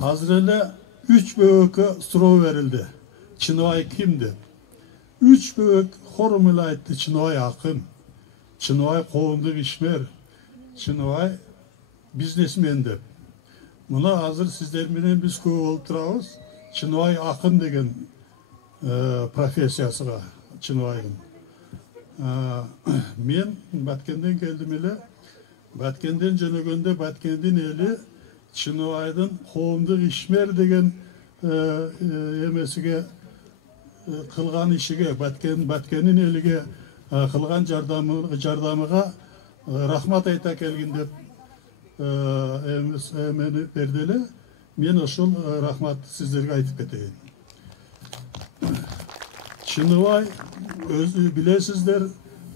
Азыр эле 3 бөбөккө суроо берилди. Чыныбай ким деп. 3 бөбөк хором эле айтты: Чыныбай акын, Чыныбай коомдук ишмер, Чыныбай бизнесмен деп. Мына азыр сиздер менен биз көп болуп турабыз. Чыныбай акын деген профессиясыга Чыныбайдын. Мен Баткенден келдим эле. Баткенден жөнөгөндө Баткендин эли Чыныбайдын коомдук ишмер деген эмесиге кылган ишиге, Баткендин элиге кылган жардамыга рахмат айта келгин деп эмени берди эле. Мен ошол рахмат сиздерге айтып кетейин. Чыныбай, өзү билесиздер,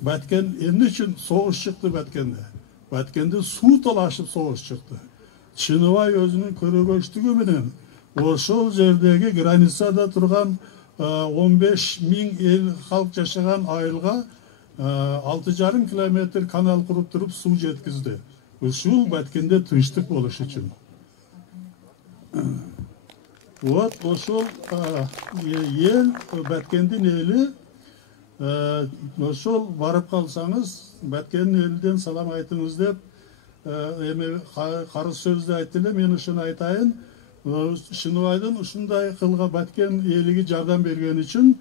Баткен эмне үчүн согуш чыкты Баткенде? Баткенде суу талашып согуш чыкты. Чыныбай өзүнүн көрөгөчтүгү менен ошол жердеги границада турган 15 000 эл халк жашаган айылга 6,5 километр канал куруп туруп суу жеткизди. Ушул Баткенде тынчтык болуш үчүн. Вот ошол ел, Баткендин эли, ошол барып калсаңыз, Баткендин элден салам айтыңыз деп эме карыз сөздү айтты эле. Мен ушуну айтайын. Чыныбайдын ушундай кылга Баткен элиге жардам берген үчүн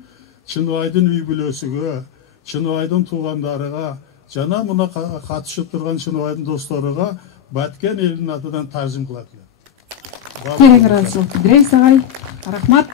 Чыныбайдын үй бүлөсүгө, Чыныбайдын туугандарыга жана мына катышып турган Чыныбайдын досторуга Баткен элинин атынан таазим кылат элем. Терең ыраазычылык билдиребиз агай. Рахмат.